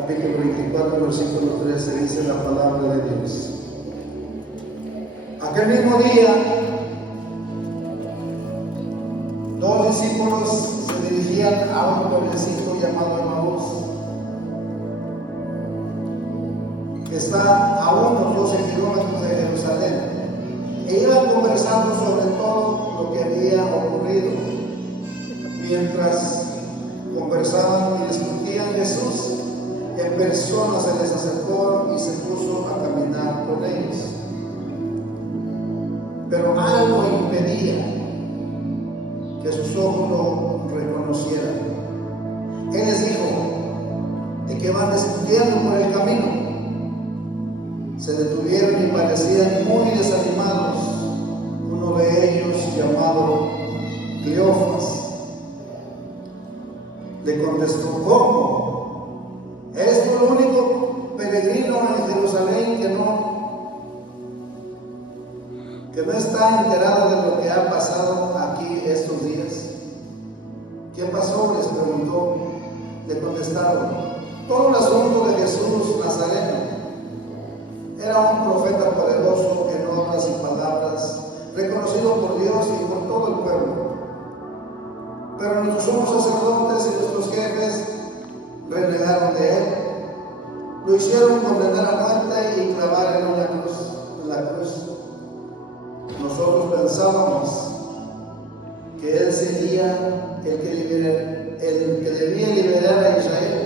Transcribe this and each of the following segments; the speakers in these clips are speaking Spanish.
capítulo 24, versículo 13, dice la palabra de Dios. Aquel mismo día, dos discípulos se dirigían a un pueblecito llamado Emaús, que está a unos 12 kilómetros de Jerusalén, e iban conversando sobre todo lo que había ocurrido. Mientras conversaban y discutían, Jesús en persona se les acercó y se puso a caminar con ellos. Pero algo impedía que sus ojos lo reconocieran. Él les dijo: ¿de qué van discutiendo por el camino? Se detuvieron y parecían muy desanimados. Uno de ellos, llamado Cleofas, le contestó: ¿cómo? ¿Eres tú el único peregrino en Jerusalén que no está enterado de lo que ha pasado aquí estos días? ¿Qué pasó?, les preguntó. Le contestaron: todo el asunto de Jesús Nazareno. Era un profeta poderoso en obras y palabras, reconocido por Dios y por todo el pueblo. Pero nuestros sumos sacerdotes y nuestros jefes renegaron de él. Lo hicieron condenar a muerte y clavar en la cruz. Nosotros pensábamos que él sería el que debía liberar a Israel,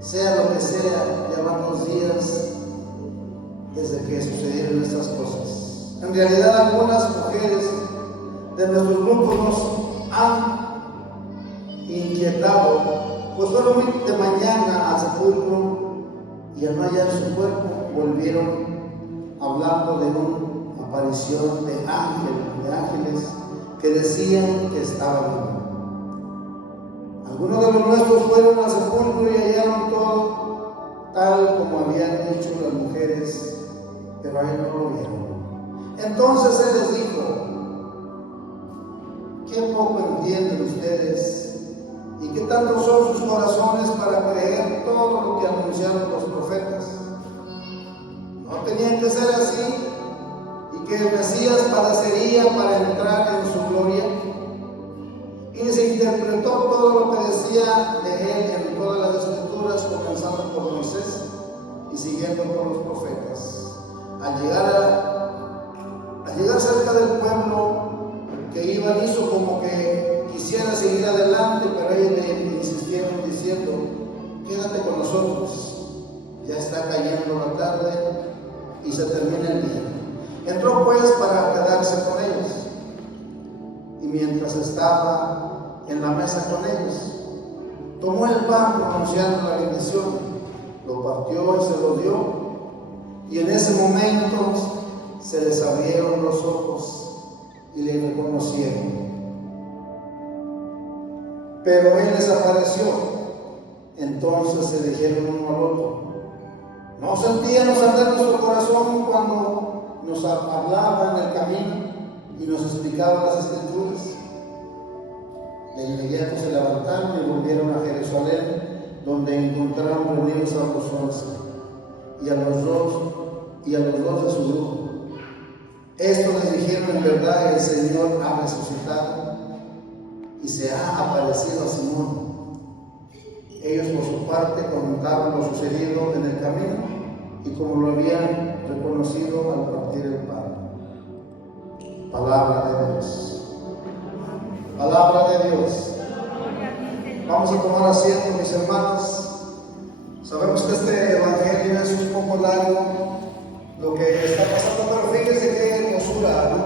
sea lo que sea. Ya van 2 días desde que sucedieron estas cosas. En realidad, algunas mujeres de nuestros grupos nos han inquietado, pues fueron de mañana al sepulcro y al no hallar su cuerpo volvieron hablando de una aparición de ángeles que decían que estaba vivo. Algunos de los nuestros fueron al sepulcro y hallaron todo tal como habían dicho las mujeres, pero a él no lo vieron. Entonces él les dijo: ¿qué poco entienden ustedes? ¿Y qué tanto son sus corazones para creer todo lo que anunciaron los profetas? ¿No tenían que ser así? ¿Y que el Mesías padecería para entrar en su gloria? Y se interpretó todo lo que decía de él en todas las escrituras, comenzando por Moisés y siguiendo por los profetas. Al llegar cerca del pueblo que iban, hizo como que quisiera seguir adelante, pero ellos le insistieron diciendo: quédate con nosotros, ya está cayendo la tarde y se termina el día. Entró pues para quedarse con ellos, y mientras estaba en la mesa con ellos, tomó el pan pronunciando la bendición, lo partió y se lo dio, y en ese momento se les abrieron los ojos y le reconocieron. Pero él les apareció. Entonces se dijeron uno al otro: ¿no sentíamos arder nuestro corazón cuando nos hablaba en el camino y nos explicaba las escrituras? De inmediato se levantaron y volvieron a Jerusalén, donde encontraron reunidos a los 11 y a los dos de su grupo. Esto les dijeron: en verdad el Señor ha resucitado y se ha aparecido a Simón. Ellos por su parte comentaron lo sucedido en el camino y como lo habían reconocido al partir el pan. Palabra de Dios. Palabra de Dios. Vamos a tomar asiento, mis hermanos. Sabemos que este evangelio es un poco largo, lo que está pasando, pero fíjense qué hermosura, ¿no?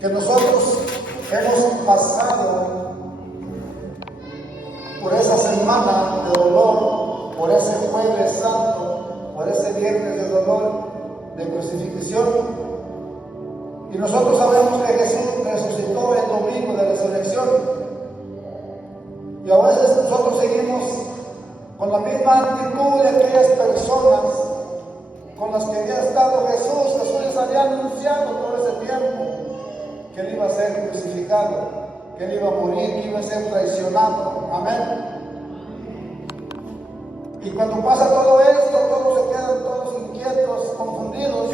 Que nosotros hemos pasado por esa semana de dolor, por ese Jueves Santo, por ese viernes de dolor, de crucifixión, y nosotros sabemos que Jesús resucitó el domingo de resurrección, y a veces nosotros seguimos con la misma actitud de aquellas personas con las que había estado Jesús. Jesús les había anunciado todo ese tiempo que él iba a ser crucificado, que él iba a morir, que iba a ser traicionado. Amén. Y cuando pasa todo esto, todos se quedan todos inquietos, confundidos.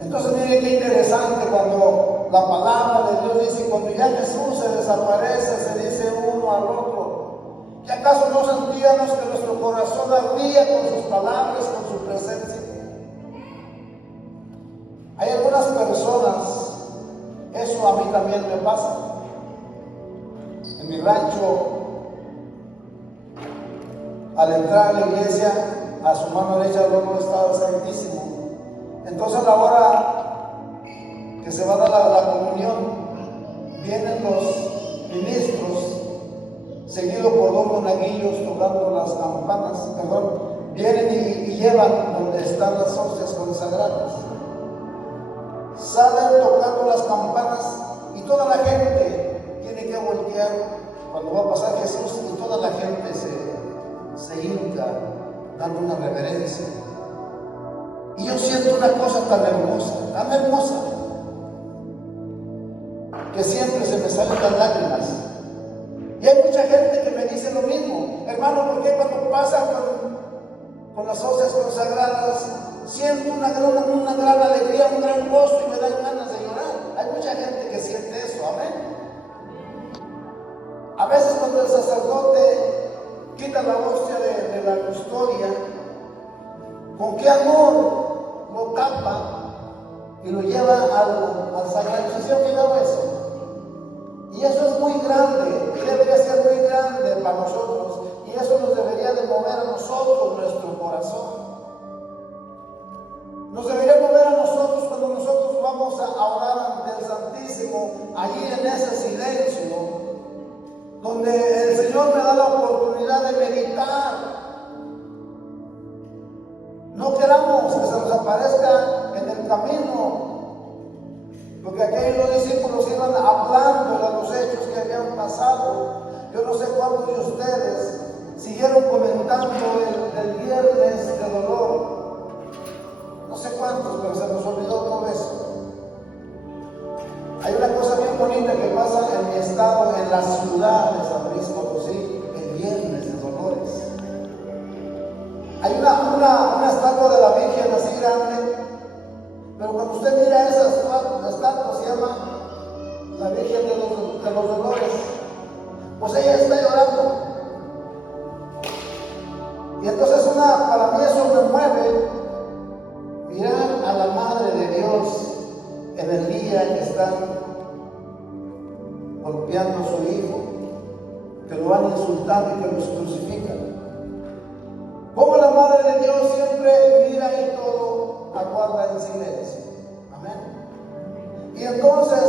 Entonces miren qué interesante cuando la palabra de Dios dice, cuando ya Jesús se desaparece, se dice uno al otro, ¿y acaso no sentíamos que nuestro corazón ardía con sus palabras, con su presencia? Hay algunas personas, eso a mí también me pasa. En mi rancho, al entrar a la iglesia, a su mano derecha luego estaba el Santísimo. Entonces a la hora que se va a dar la comunión, vienen los ministros, seguidos por dos monaguillos tocando las campanas, vienen y llevan donde están las hostias consagradas. Salen tocando las campanas y toda la gente tiene que voltear cuando va a pasar Jesús, y toda la gente se hinca dando una reverencia. Y yo siento una cosa tan hermosa, que siempre se me salen las lágrimas. Y hay mucha gente que me dice lo mismo: hermano, ¿por qué cuando pasa con las hostias consagradas siento una gran alegría, un gran gozo y me dan ganas de llorar? Hay mucha gente que siente eso, amén. A veces cuando el sacerdote quita la hostia de la custodia, con qué amor lo tapa y lo lleva al sagrario. ¿Se han fijado eso? Y eso es muy grande, y debería ser muy grande para nosotros, y eso nos debería de mover a nosotros, nuestro corazón. Nos debería mover a nosotros cuando nosotros vamos a orar ante el Santísimo, allí en ese silencio, donde el Señor me da la oportunidad de meditar. No queramos que se nos aparezca en el camino, porque aquellos discípulos iban hablando de los hechos que habían pasado. Yo no sé cuántos de ustedes siguieron comentando el viernes de dolor. No sé cuántos, pero se nos olvidó todo eso. Hay una cosa bien bonita que pasa en mi estado, en la ciudad de San Luis Potosí, el viernes de dolores. Hay una estatua de la Virgen así grande, pero cuando usted mira esa estatua, se llama la Virgen de los Dolores, pues ella está llorando. Y entonces para mí eso me mueve, mirar a la Madre de Dios en el día que están golpeando a su hijo, que lo van insultando y que los crucifican. Como la Madre de Dios siempre mira y todo aguarda en silencio. Amén. Y entonces,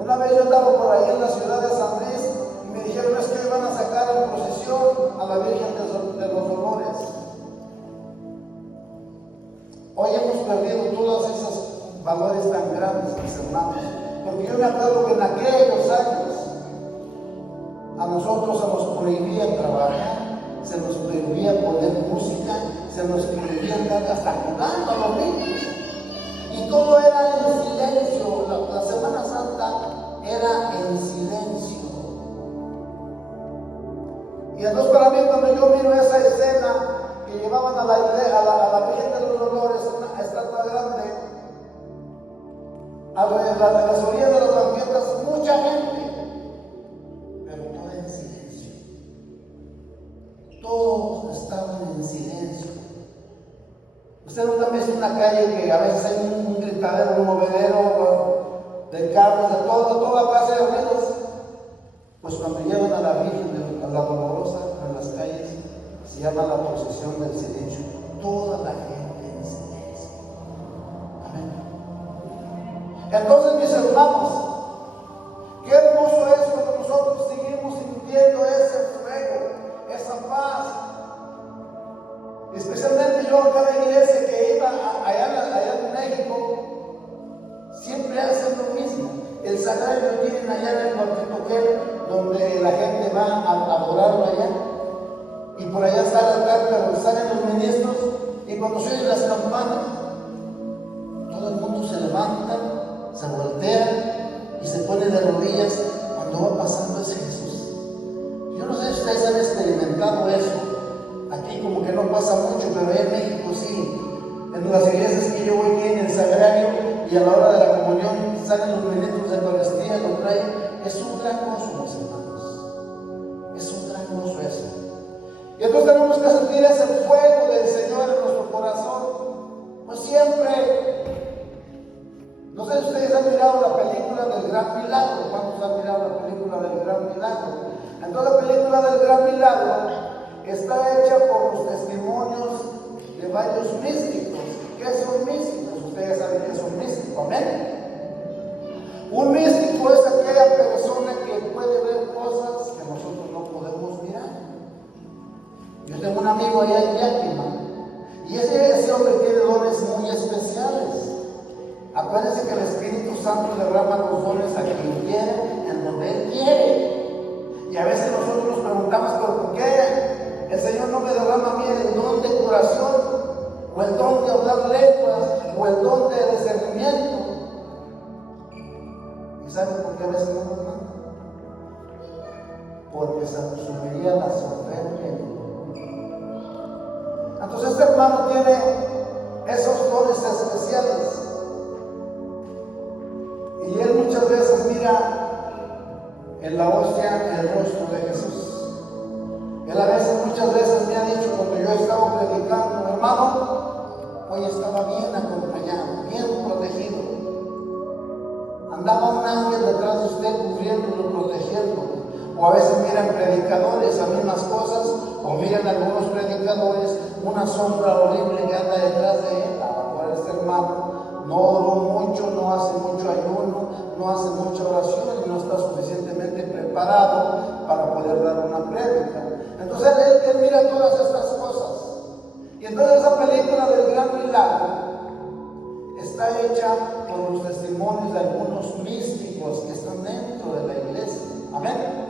una vez yo estaba por ahí en la ciudad de San Luis y me dijeron: es que iban a sacar en procesión a la Virgen de los Dolores. Hoy hemos perdido todos esos valores tan grandes, mis hermanos, porque yo me acuerdo que en aquellos años a nosotros se nos prohibía trabajar, se nos prohibía poner música, se nos prohibía andar hasta jugando a los niños, y todo era en silencio. La Semana Santa era en silencio. Y entonces para mí, cuando yo miro esa escena que llevaban a la Virgen de los Dolores, una estatua grande, a las orillas de las banquetas, mucha gente, pero todo en silencio. Todos estaban en silencio. Usted nunca ha visto una calle que a veces hay un gritadero, un movedero de carros, de toda clase de ruidos. Pues cuando llevan a la Virgen, a la Dolorosa, en las calles, se llama la procesión del silencio. Toda la gente en silencio. Amén. Entonces, mis hermanos, qué hermoso es cuando nosotros seguimos sintiendo ese fuego, esa paz. Especialmente yo en cada iglesia que iba allá en México, siempre hacen lo mismo. El sagrario lo tienen allá en el cuartito donde la gente va a adorarlo allá, y por allá sale el altar, salen los ministros, y cuando se oyen las campanas, todo el mundo se levanta, se voltea y se pone de rodillas cuando va pasando ese Jesús. Yo no sé si ustedes han experimentado eso. Aquí como que no pasa mucho, pero en México sí. En las iglesias que yo voy aquí en el sagrario y a la hora de la comunión salen los ministros de Eucaristía, lo traen. Es un gran gozo, mis hermanos. Es un gran gozo eso. Y entonces tenemos que sentir ese fuego del Señor en nuestro corazón. Pues siempre, no sé si ustedes han mirado la película del Gran Milagro. ¿Cuántos han mirado la película del Gran Milagro? Entonces la película del Gran Milagro está hecha por los testimonios de varios místicos. ¿Qué son místicos? Ustedes saben que es un místico, ¿amén? Un místico es aquella persona que puede ver cosas que nosotros no podemos mirar. Yo tengo un amigo allá en Yakima, y ese hombre tiene dones muy especiales. Acuérdense que el Espíritu Santo derrama los dones a quien quiere, en donde Él quiere. Y a veces nosotros nos preguntamos, ¿pero por qué el Señor no me derrama a mí el don de curación, o el don de hablar lenguas, o el don de discernimiento? ¿Y saben por qué a veces no nos manda? Porque se asumiría la soberbia. Entonces este hermano tiene esos dones especiales. Y él muchas veces mira en la hostia el rostro de Jesús. Él a veces, muchas veces me ha dicho cuando yo estaba predicando, hermano, hoy estaba bien acompañado, bien protegido. Andaba un ángel detrás de usted cubriéndolo, protegiéndolo. O a veces miran predicadores las mismas cosas, o miran algunos predicadores una sombra horrible que anda detrás de él. Ahora este hermano no oró mucho, no hace mucho ayuno, no hace mucha oración y no está suficientemente preparado para poder dar una prédica. Entonces él mira todas estas cosas. Y entonces esa película del Gran Milagro está hecha por los testimonios de algunos místicos que están dentro de la iglesia. Amén.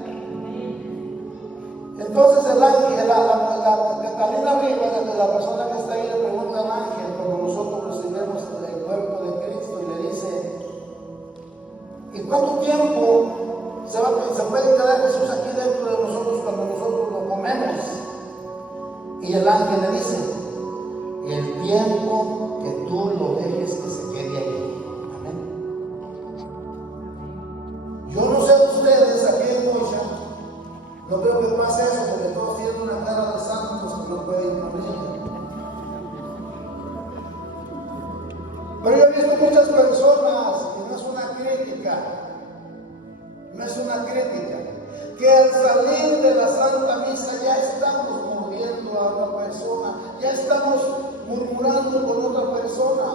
Entonces el ángel, la Catalina Rivas, la persona que está ahí, le pregunta al ángel cuando nosotros recibimos el cuerpo de Cristo y le dice: ¿y cuánto tiempo se puede quedar Jesús aquí dentro de nosotros cuando nosotros lo comemos? Y el ángel le dice: el tiempo que tú lo dejes que se quede ahí. Amén. Yo no sé de ustedes aquí en Mocha, no creo que pase eso, porque todos tienen una cara de santos que no pueden morir. Pero yo he visto muchas personas, y no es una crítica, que al salir de la Santa Misa ya estamos mordiendo a otra persona, ya estamos murmurando con otra persona.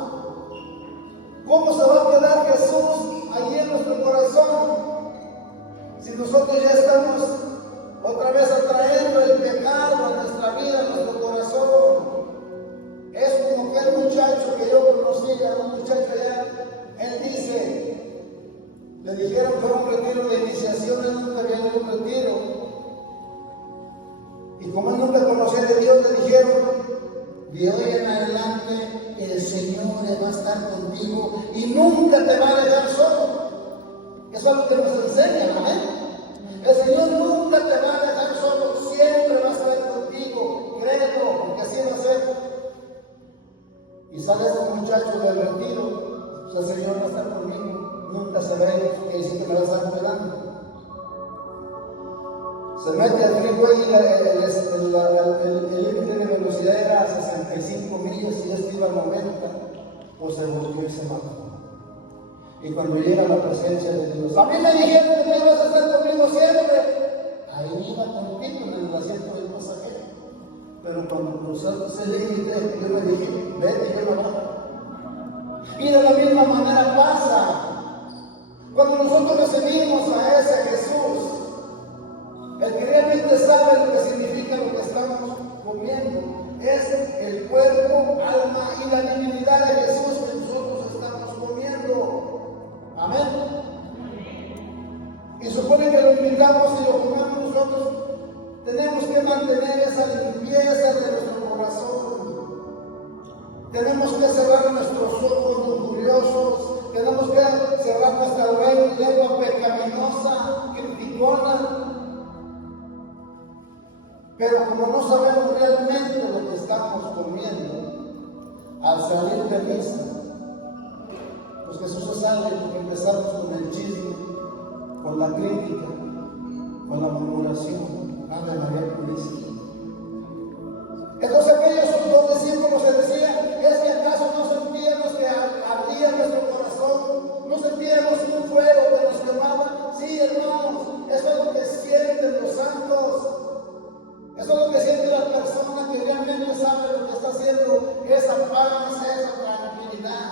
¿Cómo se va a quedar Jesús ahí en nuestro corazón si nosotros ya estamos otra vez atrayendo el pecado a nuestra vida, a nuestro corazón? Es como aquel muchacho que yo conocía, un muchacho allá, él dice, le dijeron que era un retiro de iniciación, él nunca había ido a un retiro. Y como él nunca conocía de Dios, le dijeron: de hoy en adelante el Señor va a estar contigo y nunca te va a dejar solo. Eso es lo que nos enseña, amén. El Señor nunca te va a dejar solo, siempre va a estar contigo, créelo, porque así va a ser. Y sale ese muchacho del retiro, el Señor va a estar conmigo, nunca se va a ir, que dice que me va a estar cuidando. Se mete al freeway y el límite de velocidad era 65 millas y este iba a 90, pues se volvió y se mató. Y cuando llega a la presencia de Dios, a mí me dijeron que tú vas a estar conmigo siempre. Ahí iba contigo en el asiento del pasajero. Pero cuando cruzaste ese límite, yo le dije: vete, yo no voy. Y de la misma manera pasa. Cuando nosotros recibimos a ese Jesús, el que realmente sabe lo que significa lo que estamos comiendo, es el cuerpo, alma y la divinidad de Jesús que nosotros estamos comiendo. Amén. Y supone que lo invitamos y lo comemos nosotros. Tenemos que mantener esa limpieza de nuestro corazón. Tenemos que cerrar nuestros ojos lujuriosos. Tenemos que cerrar nuestra lengua pecaminosa, criticona. Pero como no sabemos realmente lo que estamos comiendo, al salir de misa, pues Jesús se sale porque empezamos con el chisme, con la crítica, con la murmuración. Ave María Purísima. Entonces aquellos dos discípulos se decían, ¿es que acaso no sentíamos que ardía nuestro corazón? ¿No sentíamos un fuego que nos quemaba? Sí, hermanos, eso es lo que sienten los santos. Eso es lo que siente la persona que realmente sabe lo que está haciendo, esa paz, esa tranquilidad.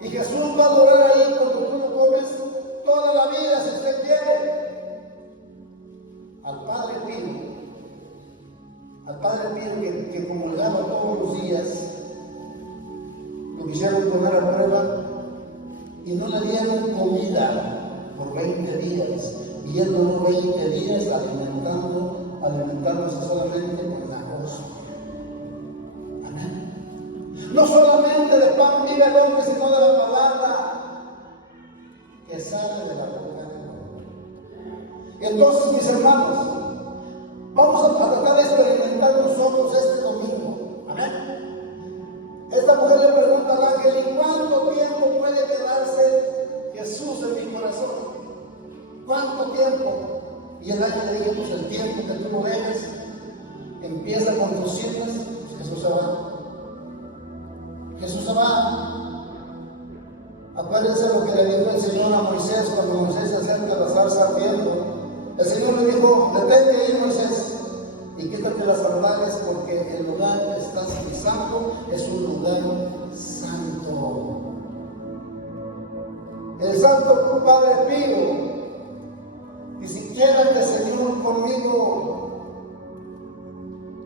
Y Jesús va a durar ahí cuando tú lo comes toda la vida, si usted quiere. Al Padre Pío, que comulgaba todos los días, lo quisieron poner a prueba y no le dieron comida por 20 días. Y él duró 20 días alimentándose solamente con arroz. Amén. No solamente de pan vive el hombre, sino de la palabra que sale de la boca de Dios. Entonces, mis hermanos, vamos a tratar de experimentar nosotros este domingo. Amén. Esta mujer le pregunta al ángel, ¿y cuánto tiempo puede quedarse Jesús en mi corazón? ¿Cuánto tiempo? Y el ángel le dijo, pues el tiempo que tú lo dejes, empieza con tus signos, Jesús se va. Jesús se va. Acuérdense lo que le dijo el Señor a Moisés cuando Moisés se acerca a la zarza ardiendo. El Señor le dijo, detente ahí, Moisés, y quítate las sandalias porque el lugar que estás pisando es un lugar santo. El Santo Padre Pío, y si quédate, Señor, conmigo,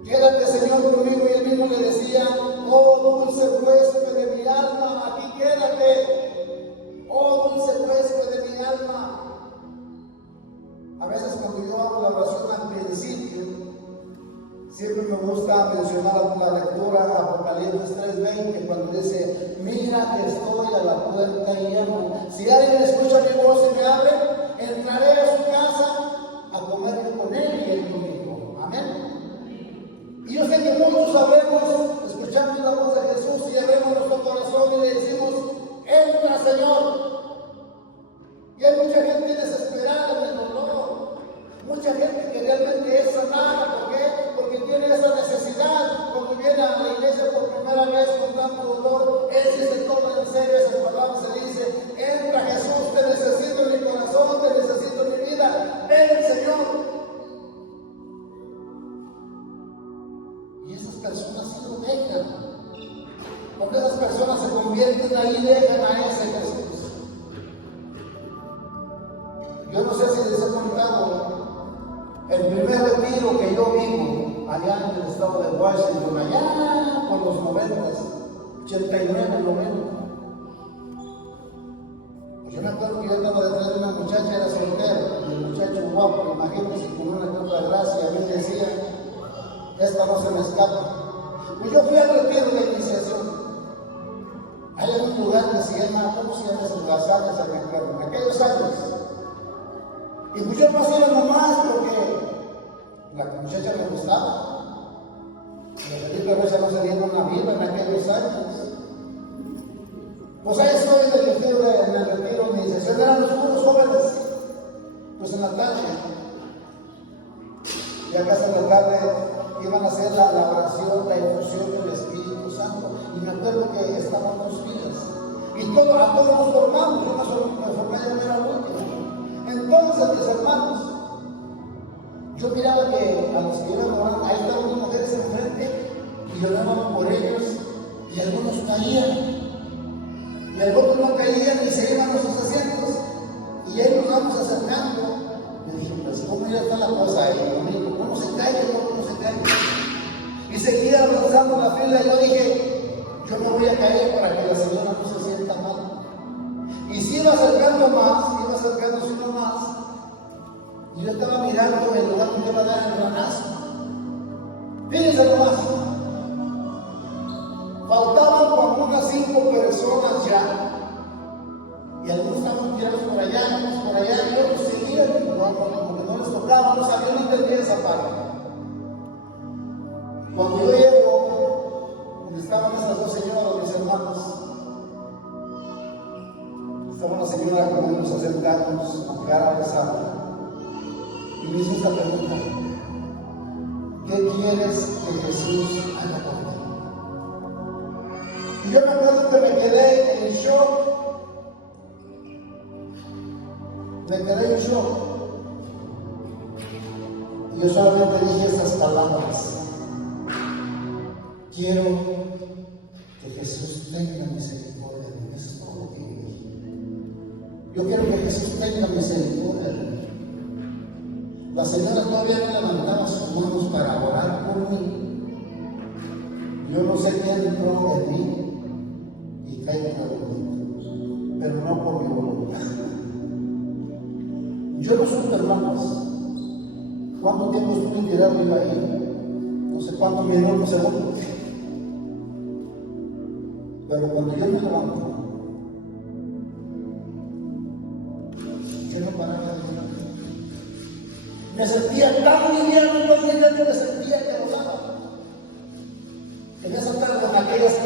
quédate, Señor, conmigo. Y él mismo le decía, oh dulce huésped de mi alma, aquí quédate, oh dulce huésped de mi alma. A veces cuando yo hago la oración al principio, siempre me gusta mencionar la lectura Apocalipsis 3:20, cuando dice, mira que estoy a la puerta y llamo. Si alguien escucha mi voz y me abre, entraré a su casa a comer con él y él conmigo. Amén. Y yo sé que muchos sabemos, escuchamos la voz de Jesús y abrimos nuestro corazón y le decimos, entra, Señor. Y hay mucha gente desesperada en el dolor, mucha gente que realmente es sanada. ¿Por qué? Porque tiene esa necesidad. Cuando viene a la iglesia por primera vez con tanto dolor, él sí se toma en serio esas palabras y dice, entra Jesús, te necesito en mi corazón, te necesito en mi vida, ven Señor. Y esas personas sí lo dejan. Cuando esas personas se convierten ahí, dejan a ese Jesús. Yo no sé si les he contado el primer retiro que yo vivo allá en el estado de Washington, allá por los 90, 89, 90. Pues yo me acuerdo que yo estaba detrás de una muchacha, era soltera, y el muchacho guapo, imagínense, con una copa de gracia, a mí me decía, esta no se me escapa. Pues yo fui al retiro de iniciación. Hay un lugar que se llama, ¿cómo se llama eso? Las Alas, en aquellos años. Y pues yo pasé nomás porque la muchacha me gustaba. Los delitos no se dieron una vida en aquellos años. Pues ahí estoy en el retiro de iniciación, eran los puros jóvenes. Pues en la tarde, ya casi en la tarde, iban a hacer la oración, la infusión del Espíritu Santo. Y me acuerdo que estaban 2 días. Y a todos nos formamos, yo me formé de manera última. Entonces, mis hermanos, yo miraba que a los que iban orando, ahí estaban las mujeres enfrente y oraban por ellos, y algunos caían, y algunos no caían y se iban a sus asientos, y ahí nos vamos acercando. Yo dije, pues, ¿cómo ya está la cosa ahí, amigo? ¿Cómo se cae? ¿Cómo se cae? Y seguía avanzando la fila, y yo dije, yo me voy a caer para que la señora no se sienta mal. Y si iba acercando más, iba acercándose uno más, y yo estaba mirando el lugar donde iba a dar el ranazo. Fíjense nomás, faltaban como unas 5 personas ya, y algunos estaban tirados por allá, y otros seguían, como que no les tocaba. explicaban, no sabía, no entendía esa parte. Cuando yo llego, donde estaban esas dos señoras, mis hermanos, estaba una señora como nos acercamos, con cara pesada, y me hizo esta pregunta: ¿qué quieres que Jesús haga contigo? Y yo me acuerdo que me quedé en shock. Me quedé en shock. Y yo solamente dije estas palabras: quiero que Jesús tenga misericordia de mí. Eso es todo lo que yo dije. Yo quiero que Jesús tenga misericordia de mí. La señora todavía me levantaba sus manos para orar por mí. Yo no sé qué entró en mí y caigo en el pero no por mi voluntad. Yo no supe, hermanos, cuánto tiempo estuve tirado ahí, no sé cuántos minutos, segundos. Pero cuando yo me levanto, yo no paraba de llorar. Me sentía tan liviano, me sentía que gozaba. En esa tarde, en aquellos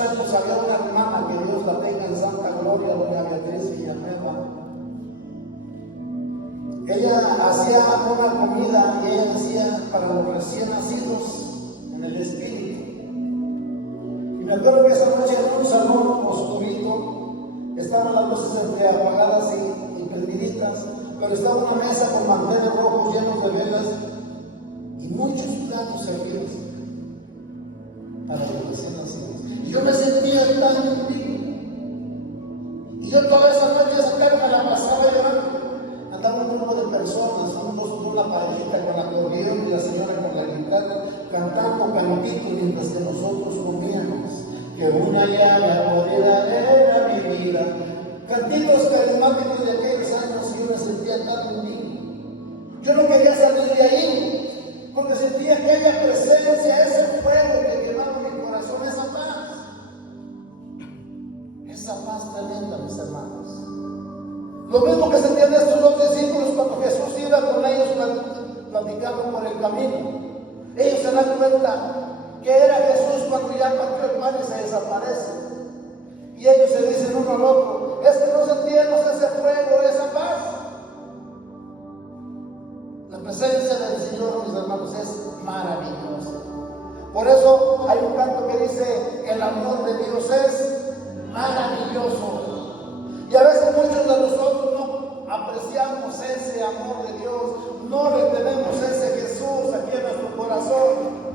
años, había una hermana, que Dios la tenga en santa gloria, doña Beatriz Villanueva. Ella hacía una comida y ella decía para los recién nacidos en el espíritu. Y me acuerdo que esa noche en un salón oscurito estaban las luces entre apagadas y prendiditas, pero estaba una mesa con manteles rojos llenos de velas y muchos platos servidos para los recién nacidos. Y yo me sentía tan bien. Y yo toda esa noche esa tarde me la pasaba llorando. Andaba un grupo de personas, una parejita con la acordeón y la señora con la guitarra, cantando cantitos mientras que nosotros comíamos. Que una llave apoderada era mi vida. Cantitos carismáticos de aquellos años y yo me sentía tan bien. Yo no quería salir de ahí, porque sentía aquella presencia, ese fuego que quemaba mi corazón, esa paz tremenda, mis hermanos. Lo mismo que sentían estos dos discípulos cuando Jesús iba con ellos platicando por el camino. Ellos se dan cuenta que era Jesús cuando ya partió el pan y se desaparece. Y ellos se dicen uno al otro: es que no sentíamos ese fuego, esa paz. La presencia del Señor, mis hermanos, es maravillosa. Por eso hay un canto que dice: el amor de Dios es maravilloso. Y a veces muchos de nosotros no apreciamos ese amor de Dios, no retenemos ese Jesús aquí en nuestro corazón.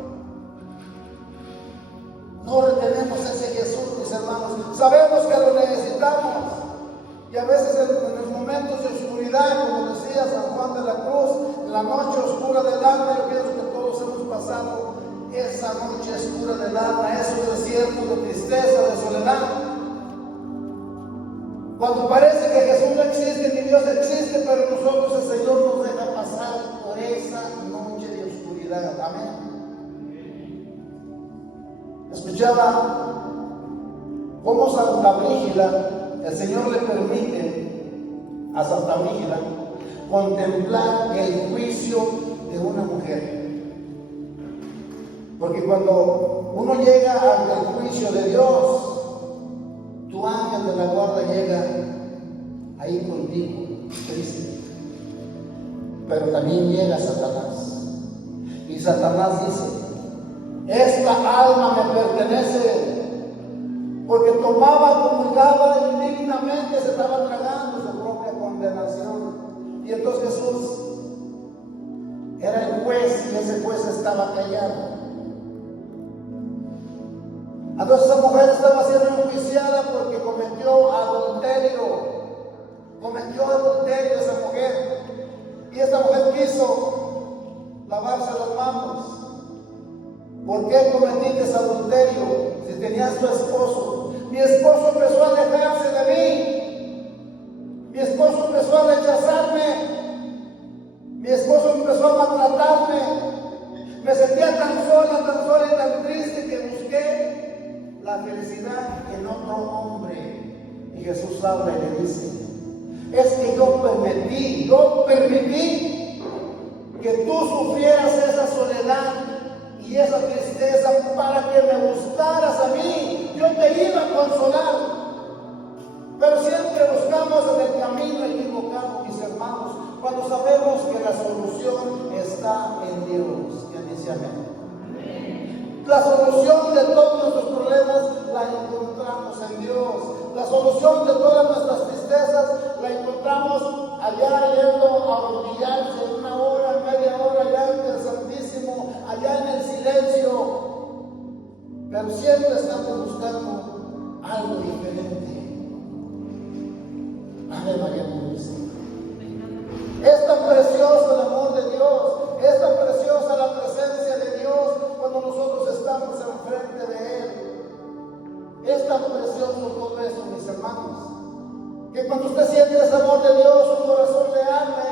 No retenemos ese Jesús, mis hermanos. Sabemos que lo necesitamos. Y a veces en los momentos de oscuridad, como decía San Juan de la Cruz, en la noche oscura del alma, yo pienso que todos hemos pasado esa noche oscura del alma, esos desiertos de tristeza, de soledad. Cuando parece que Jesús no existe, ni Dios existe, pero nosotros, el Señor nos deja pasar por esa noche de oscuridad. Amén. Escuchaba cómo Santa Brígida, el Señor le permite a Santa Brígida contemplar el juicio de una mujer. Porque cuando uno llega ante el juicio de Dios, tu ángel de la guarda llega ahí contigo, triste. Pero también llega Satanás. Y Satanás dice: esta alma me pertenece, porque tomaba, comulgaba indignamente, se estaba tragando su propia condenación. Y entonces Jesús era el juez y ese juez estaba callado. Entonces esa mujer estaba siendo enjuiciada porque cometió adulterio. Cometió adulterio esa mujer. Y esa mujer quiso lavarse las manos. ¿Por qué cometiste adulterio si tenías tu esposo? Mi esposo empezó a alejarse de mí. Mi esposo empezó a rechazarme. Mi esposo empezó a maltratarme. Me sentía tan sola y tan triste que busqué la felicidad en otro hombre. Y Jesús habla y le dice: es que yo permití que tú sufrieras esa soledad y esa tristeza para que me buscaras a mí. Yo te iba a consolar, pero siempre buscamos en el camino equivocado, mis hermanos, cuando sabemos que la solución está en Dios. ¿Quién dice amén? La solución de todos nuestros problemas la encontramos en Dios. La solución de todas nuestras tristezas la encontramos allá yendo a orillarse 1 hora, media hora allá ante el Santísimo, allá en el silencio. Pero siempre estamos buscando algo diferente. Ave María Purísima. Es tan precioso el amor de Dios, es tan preciosa la presencia de Dios cuando nosotros estamos enfrente de Él. Es tan precioso todo eso, mis hermanos, que cuando usted siente ese amor de Dios, su corazón le arde,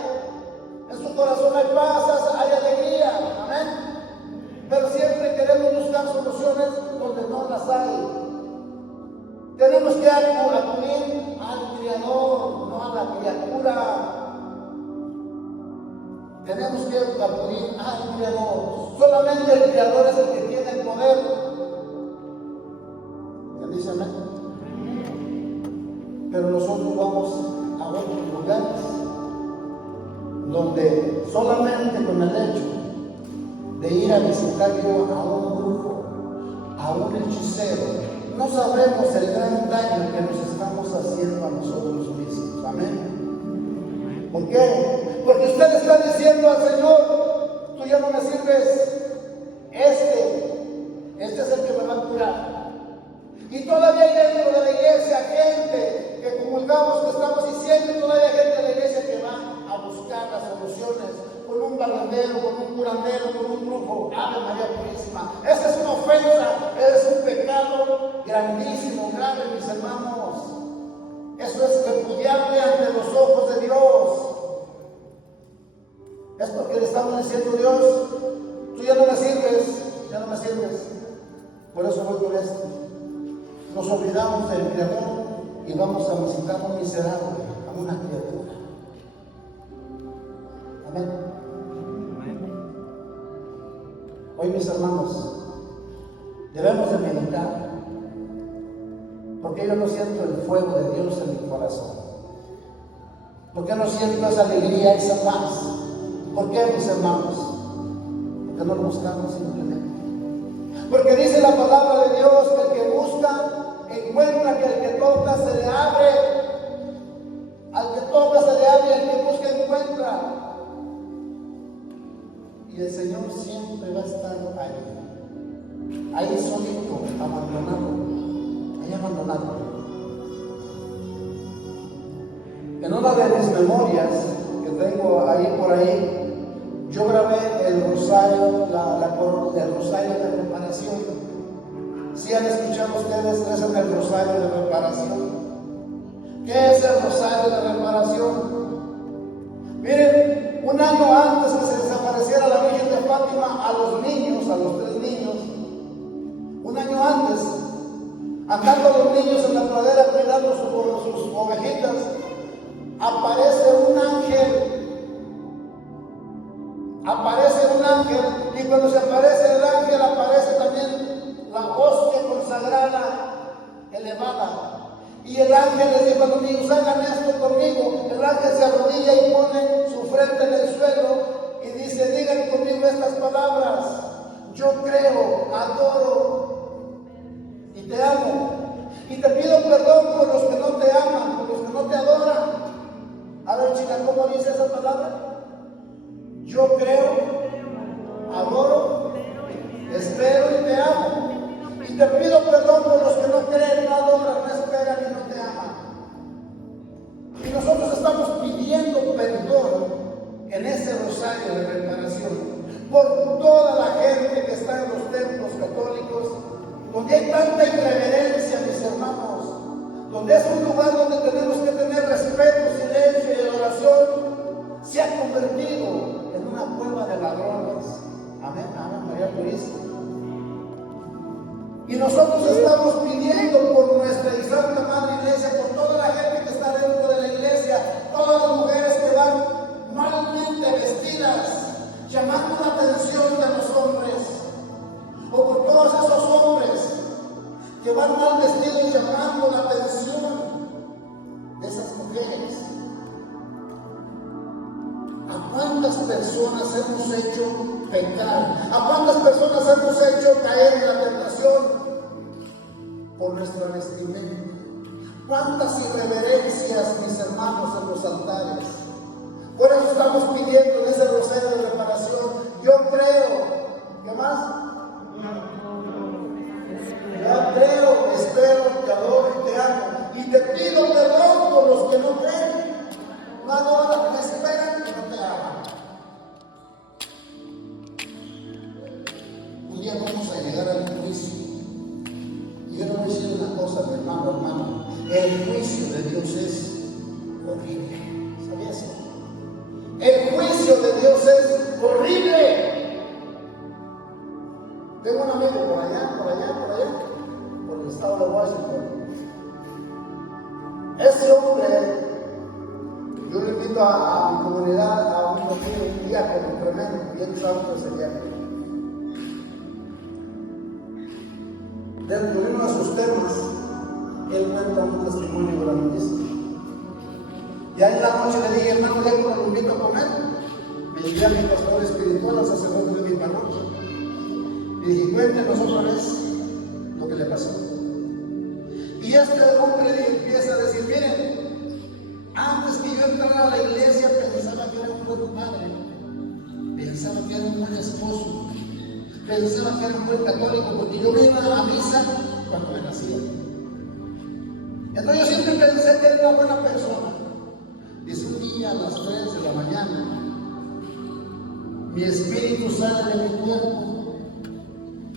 en su corazón hay paz, hay alegría, amén. Pero siempre queremos buscar soluciones donde no las hay. Tenemos que acudir al Creador, no a la criatura. Tenemos que acudir al Creador. Solamente el Creador es el que tiene el poder. ¿Quién dice amén? Pero nosotros vamos a otros lugares donde solamente con el hecho de ir a visitar yo a un brujo, a un hechicero, no sabemos el gran daño que nos estamos haciendo a nosotros mismos. Amén. ¿Por qué? Porque usted está diciendo al Señor: tú ya no me sirves, este es el que me va a curar. Y todavía hay dentro de la iglesia gente que comulgamos, que estamos diciendo, todavía hay gente de la iglesia que va a buscar las soluciones con un barrendero, con un curandero, con un brujo. Ave María Purísima. Esa es una ofensa, es un pecado grandísimo, grave, mis hermanos. Eso es repudiable ante los ojos de Dios. Es porque le estamos diciendo: Dios, tú ya no me sirves, ya no me sirves. Por eso voy por esto. Nos olvidamos del Creador y vamos a visitar a un miserable, a una criatura. Amén. Hoy, mis hermanos, debemos de meditar, porque yo no siento el fuego de Dios en mi corazón. Porque no siento esa alegría, esa paz. ¿Por qué, mis hermanos? Porque no lo buscamos simplemente. Porque dice la palabra de Dios que el que busca encuentra, que el que toca se le abre. Al que toca se le abre, al que busca encuentra. Y el Señor siempre va a estar ahí solito, abandonado, ahí abandonado. En una de mis memorias que tengo ahí por ahí, yo grabé el rosario, el rosario de reparación. ¿Sí han escuchado ustedes? Ese es el rosario de reparación. ¿Qué es el rosario de reparación? Miren, un año antes que se desapareciera la Virgen de Fátima a los niños, a los 3 niños, un año antes, andando los niños en la pradera cuidando sus ovejitas, aparece un ángel. Y cuando se aparece el ángel, aparece también la hostia consagrada, elevada. Y el ángel les dijo a los niños: hagan esto conmigo. El ángel se arrodilla y pone su frente en el suelo y dice: digan conmigo estas palabras: yo creo, adoro y te amo. Y te pido perdón por los que no te aman, por los que no te adoran. A ver, chica, ¿cómo dice esa palabra? Yo creo, adoro, espero y te amo. Y te pido perdón por los que no creen, no adoran, no esperan y no te aman. Y nosotros estamos pidiendo perdón en ese rosario de reparación por toda la gente que está en los templos católicos, donde hay tanta irreverencia, mis hermanos, donde es un lugar donde tenemos que tener respeto, silencio y adoración. Se ha convertido en una cueva de ladrones. Amén, amén, María Purísima. Y nosotros estamos pidiendo por nuestra y Santa Madre Iglesia, por toda la gente que está dentro de la iglesia, todas las mujeres que van malmente vestidas, cuántas personas hemos hecho pecar? ¿A cuántas personas hemos hecho caer en la tentación por nuestra vestimenta? ¿Cuántas irreverencias, mis hermanos, en los altares? Por eso estamos pidiendo en ese rosario de reparación. Yo creo, ¿qué más? Yo creo, espero, te adoro y te amo. Y te pido perdón por los que no creen, no adoran, no esperan y no te aman. Un día vamos a llegar al juicio. Y yo le voy a decir una cosa, mi hermano. El juicio de Dios es horrible. ¿Sabías eso? El juicio de Dios es horrible. Tengo un amigo por allá, por el estado de Washington. Ese hombre, yo lo invito a mi comunidad a un viaje tremendo, bien santo ese viaje. Dentro de uno de sus temas, él cuenta un testimonio grandísimo. Ya en la noche le dije, hermano, ya lo invito a comer. Me llevé a mi pastor espiritual, al sacerdote de mi parroquia. Y dije, cuéntenos otra vez lo que le pasó. Y este hombre empieza a decir, miren, antes que yo entrara a la iglesia pensaba que era un buen padre, pensaba que era un buen esposo, pensaba que era un buen católico, porque yo me iba a misa cuando me nacía. Entonces yo siempre pensé que era una buena persona. Dice, un día a las 3 de la mañana, mi espíritu sale de mi cuerpo.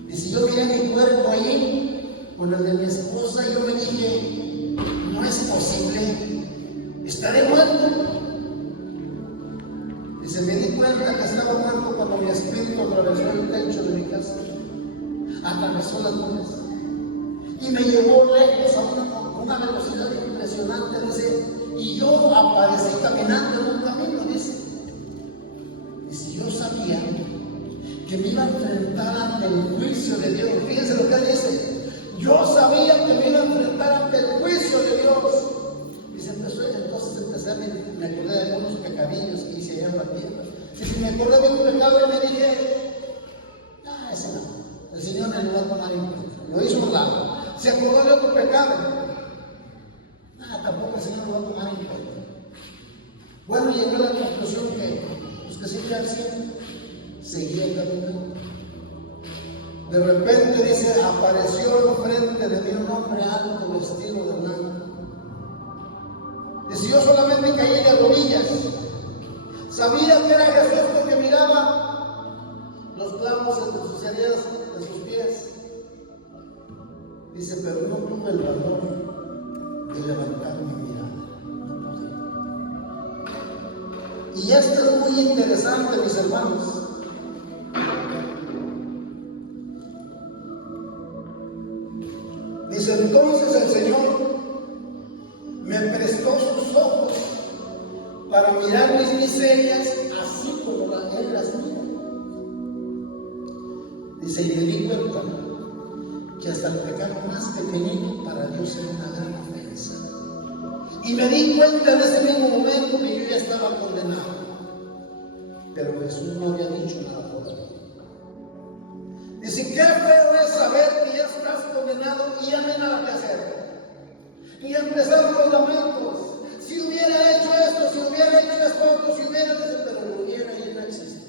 Y si yo miré mi cuerpo ahí, con el de mi esposa, yo me dije, no es posible, estaré muerto. Dice, me di cuenta que estaba muerto cuando mi espíritu atravesó el techo de mi casa, atravesó las nubes y me llevó lejos a una velocidad impresionante. Dice, y yo aparecí caminando en un camino, dice. Y si yo sabía que me iba a enfrentar ante el juicio de Dios, fíjense lo que él dice, yo sabía que me iba a enfrentar ante el juicio de Dios. Dice, entonces empecé a me acordé de algunos pecadillos que hice allá en la tierra. Dice, me acordé de un pecado y me dije, ese no, el Señor me lo va a tomar en cuenta. Lo hizo a un lado. Se acordó de otro pecado. Tampoco el Señor lo va a tomar en cuenta. Bueno, llegué a la conclusión que los que seguían siempre seguían caminando. De repente dice, apareció enfrente de mí un hombre alto vestido de blanco. Dice, yo solamente caí de rodillas. Sabía que era Jesús porque miraba los clavos entre sus heridas de sus pies. Dice, pero no tuve el valor de levantar mi mirada. Y esto es muy interesante, mis hermanos. Dice, entonces el Señor me prestó sus ojos para mirar mis miserias así como Él las mira. Dice, y me di cuenta que hasta el pecado más pequeñito para Dios era una gran ofensa. Y me di cuenta en ese mismo momento que yo ya estaba condenado. Pero Jesús no había dicho nada por mí. Dice, qué feo es saber que ya estás condenado y ya no hay nada que hacer. Y empezaron los lamentos. Si hubiera hecho esto, si hubiera hecho esto, si hubiera hecho, pero lo hubiera y no existe.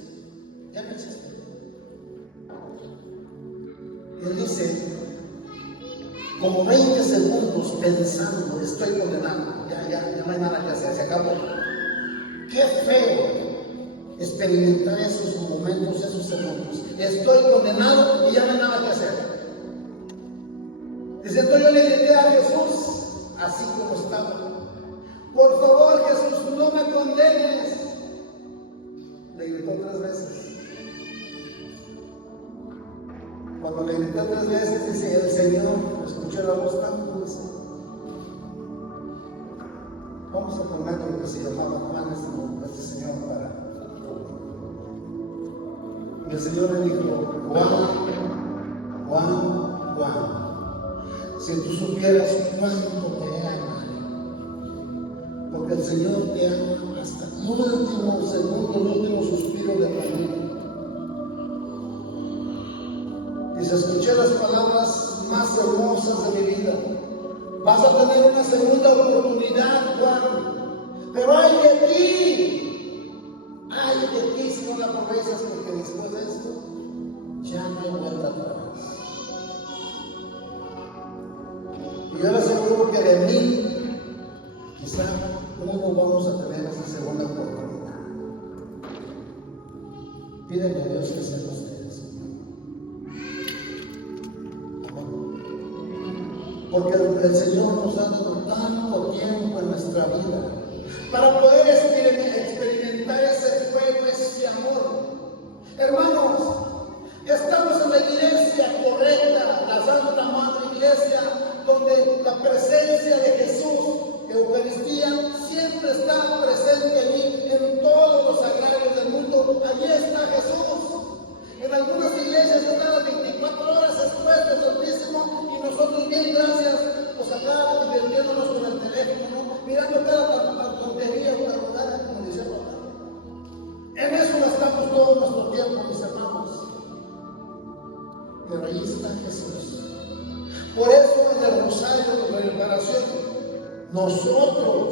Ya no existe. Y él dice, como 20 segundos pensando, estoy condenado, ya no hay nada que hacer, se acabó. Qué feo experimentar esos momentos, esos segundos. Estoy condenado y ya no hay nada que hacer. Dice, entonces yo le grité a Jesús, así como estaba, por favor, Jesús, no me condenes. Le gritó 3 veces. Cuando le grité 3 veces, dice el Señor, escuché la voz tan dulce. Vamos a poner lo que se llamaba Juan, este Señor para. Y el Señor le dijo, Juan, si tú supieras cuánto te he amado, porque el Señor te ama hasta el último segundo, el último suspiro de tu vida. Dice, escuché las palabras más hermosas de mi vida. Vas a tener una segunda oportunidad, Juan. Pero ay de ti si no la aprovechas, porque después de esto ya no hay vuelta atrás. Y yo le aseguro que de mí, quizá no vamos a tener esa segunda oportunidad. Pídele a Dios que sea con ustedes. Porque el Señor nos ha dado tanto tiempo en nuestra vida para poder experimentar ese fuego, ese amor. Hermanos, estamos en la iglesia correcta, la Santa Madre Iglesia, donde la presencia de Jesús, Eucaristía, siempre está presente allí en todos los sagrarios del mundo. Allí está Jesús. En algunas iglesias están las 24 horas expuestas al Santísimo y nosotros bien, gracias, pues acá divirtiéndonos con el teléfono, ¿no? Mirando cada tontería, una rodada, como dice papá. En eso gastamos todo nuestro tiempo, mis hermanos. Pero ahí está Jesús. Por eso en el rosario de la preparación, nosotros,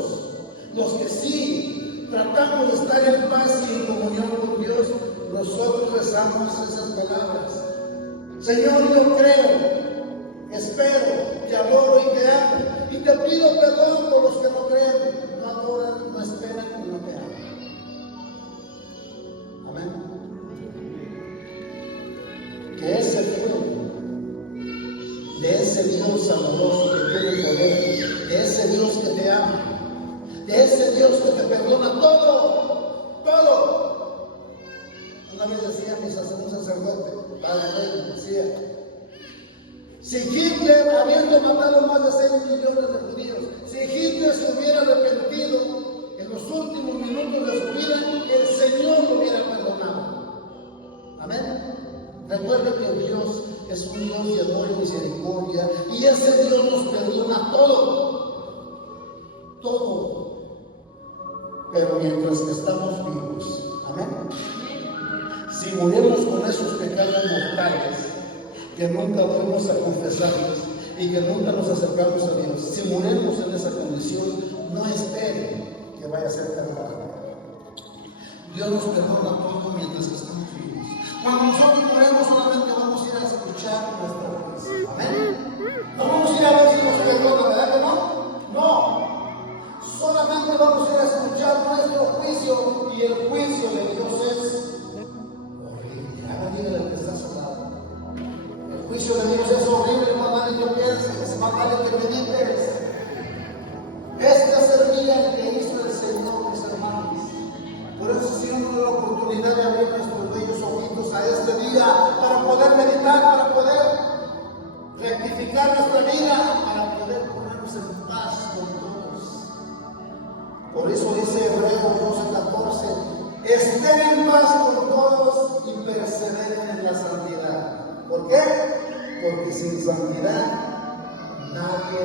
los que sí tratamos de estar en paz y en comunión con Dios, nosotros rezamos esas palabras. Señor, yo creo, espero, te adoro y te amo. Y te pido perdón por los que no creen, no adoran, no esperan y no te aman. Amén. Que ese fuego de ese Dios amoroso que tiene poder, de ese Dios que te ama, de ese Dios que te perdona todo, todo. Una vez decía un sacerdote, Padre Rey, decía, si Hitler, habiendo matado más de 6 millones de judíos, si Hitler se hubiera arrepentido en los últimos minutos de su vida, el Señor lo hubiera perdonado. Amén. Recuerda que Dios es un Dios de amor y misericordia, y ese Dios nos perdona todo, todo. Pero mientras que estamos vivos, amén. Si morimos con esos pecados mortales que nunca fuimos a confesarlos y que nunca nos acercamos a Dios, si morimos en esa condición, no esperen que vaya a ser perdonado. Dios nos perdona todo mientras que estamos vivos. Cuando nosotros moremos, solamente vamos a ir a escuchar nuestra oración. Amén. No vamos a ir a ver si nos perdona, ¿verdad que no? No. Solamente vamos a ir a escuchar nuestro juicio, y el juicio de Dios es horrible. Ahora dígale al que está a su lado. El juicio de Dios es horrible, más vale que pienses, más vale que medites. Este es el día que hizo el Señor, mis hermanos. Por eso sí nos da la oportunidad de abrir nuestros bellos ojitos a este día, para poder meditar, para poder rectificar nuestra vida, para poder ponernos en paz con todos. Por eso dice Hebreos 12:14, estén en paz con todos y perseveren en la santidad. ¿Por qué? Porque sin santidad nadie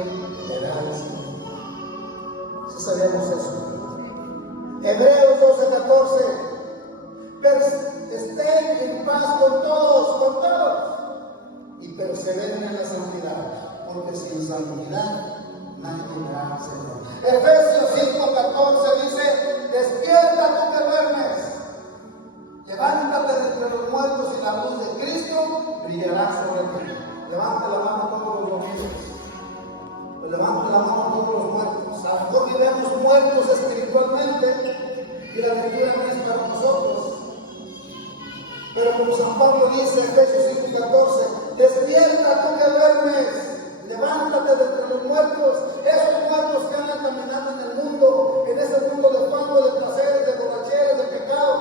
verá al Señor. ¿Sí sabíamos eso? Hebreos 12:14, estén en paz con todos, y perseveren en la santidad, porque sin santidad nadie verá al Señor. Efesios 5:14 dice, despierta tú que duermes, levántate de entre los muertos y la luz de Cristo brillará sobre ti. Levante la mano a todos los dormidos. Levante la mano a todos los muertos. A lo mejor vivimos muertos espiritualmente y la lectura no es para nosotros. Pero como San Pablo dice en Efesios 5:14, despierta tú que duermes, levántate de entre los muertos, esos muertos que andan caminando en el mundo, en ese mundo de fango, de placeres, de borracheras, de pecado.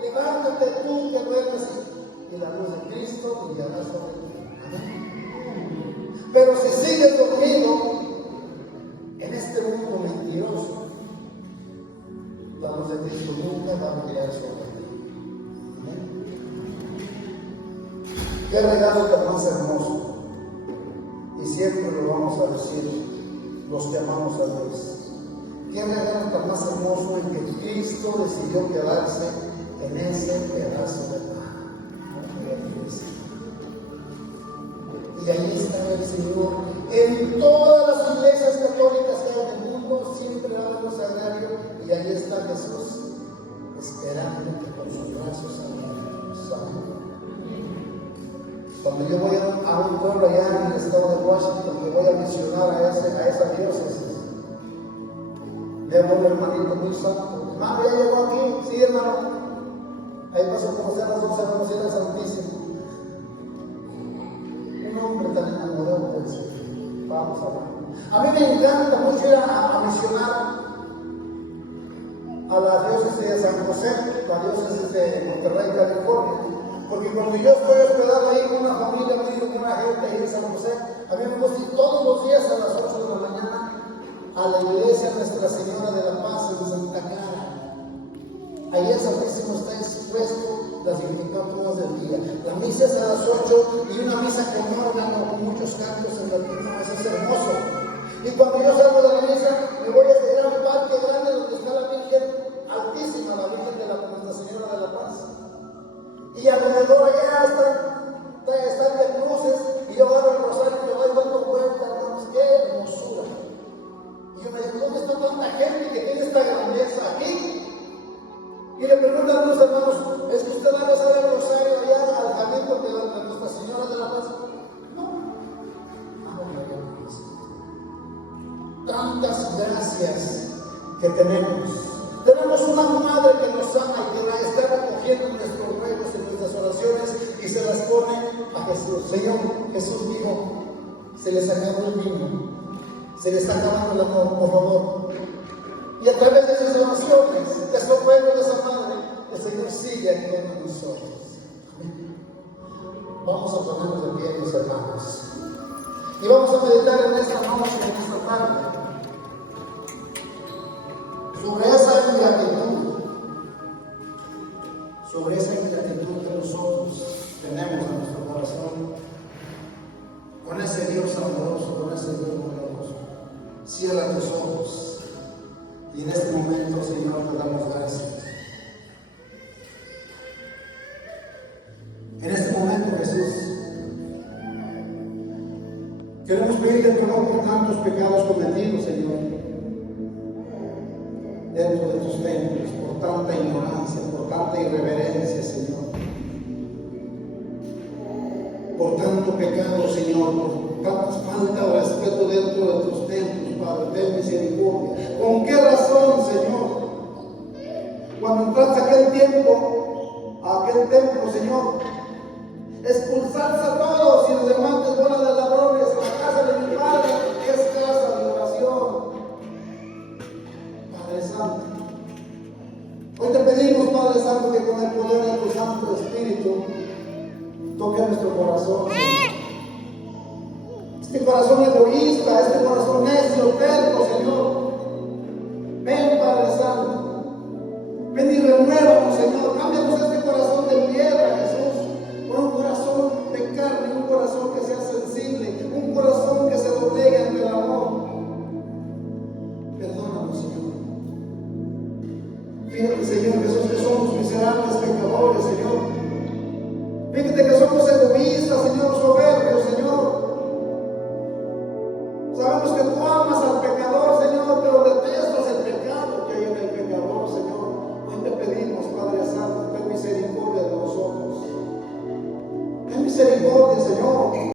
Levántate tú que duermes y la luz de Cristo brillará sobre ti. Amén. Pero si sigues dormido en este mundo mentiroso, la luz de Cristo nunca va a brillar sobre ti. Amén. Qué regalo tan más hermoso. Y siempre lo vamos a decir los que amamos a Dios. qué regalo tan más hermoso en que Cristo decidió quedarse en ese pedazo de pan. Y ahí está el Señor. En todas las iglesias católicas que hay en el mundo siempre hablan los sagrarios, y ahí está Jesús esperando que con sus brazos abiertos. Cuando yo voy a un pueblo allá en el estado de Washington, que voy a misionar a esa diócesis, veo un hermanito muy santo. Hermano, ¿ya llegó aquí? Sí, hermano. Ahí pasó como sea las 12 a conocer al Santísimo. Un hombre tan enamorado del Señor. Vamos a ver. A mí me encanta mucho ir a misionar a la diócesis de San José, la diócesis de Monterrey, California. Porque cuando yo estoy hospedado ahí con una familia, con una gente ahí en San José, a mí me gusta ir todos los días a las 8 de la mañana a la iglesia Nuestra Señora de la Paz en Santa Clara. Ahí el Santísimo está expuesto las 24 horas del día. La misa es a las 8 y una misa con órgano, con muchos cantos en latín. Eso es hermoso. Y cuando yo salgo de la misa, me voy a ese gran parque grande donde está la Virgen altísima, la Virgen de Nuestra Señora de la Paz. Y alrededor allá están de cruces, y yo agarro el rosario y me voy dando vueltas, hermanos. ¡Qué hermosura! Y yo me digo, ¿dónde está tanta gente que tiene esta grandeza aquí? Y le preguntan a los hermanos, ¿es que usted va a rezar el rosario allá al jardín de Nuestra Señora de la Paz? No. Tantas gracias que tenemos. Tenemos una madre que nos ama y que la está recogiendo en nuestros ruegos, en nuestras oraciones, y se las pone a Jesús. Señor, Jesús dijo, se les acabó el vino, se les está acabando el amor, por favor. Y a través de esas oraciones, de esos ruegos de esa madre, el Señor sigue aquí con nosotros. Vamos a ponernos de pie, mis hermanos, y vamos a meditar en esta noche, en esta tarde, sobre esa ingratitud que nosotros tenemos en nuestro corazón, con ese Dios amoroso, con ese Dios poderoso. Cierra tus ojos y en este momento, Señor, te damos gracias. En este momento, Jesús, queremos pedirte perdón por tantos pecados cometidos, Señor, dentro de tus templos, por tanta ignorancia, por tanta irreverencia, Señor, por tanto pecado, Señor, por tanta falta de respeto dentro de tus templos, Padre, ten misericordia. ¿Con qué razón, Señor? Cuando entraste a aquel templo, Señor, expulsaste a todos y los demás bola de ladrones, la casa de mi Padre es casa de oración. Padre Santo, hoy te pedimos, Padre Santo, que con el poder de tu Santo Espíritu toque nuestro corazón, Señor. Este corazón egoísta, este corazón necio, terco, Señor. Ven, Padre Santo, ven y renuévanos, Señor. Cámbianos este corazón de piedra, Jesús, por un corazón de carne, un corazón que sea sensible, un corazón que se doblegue ante el amor. Perdónanos, Señor. Fíjate, Señor Jesús, que somos miserables pecadores, Señor. Fíjate que somos egoístas, Señor, soberbios, Señor. Sabemos que tú amas al pecador, Señor, pero detestas el pecado que hay en el pecador, Señor. Hoy te pedimos, Padre Santo, ten misericordia de nosotros. Ten misericordia, Señor.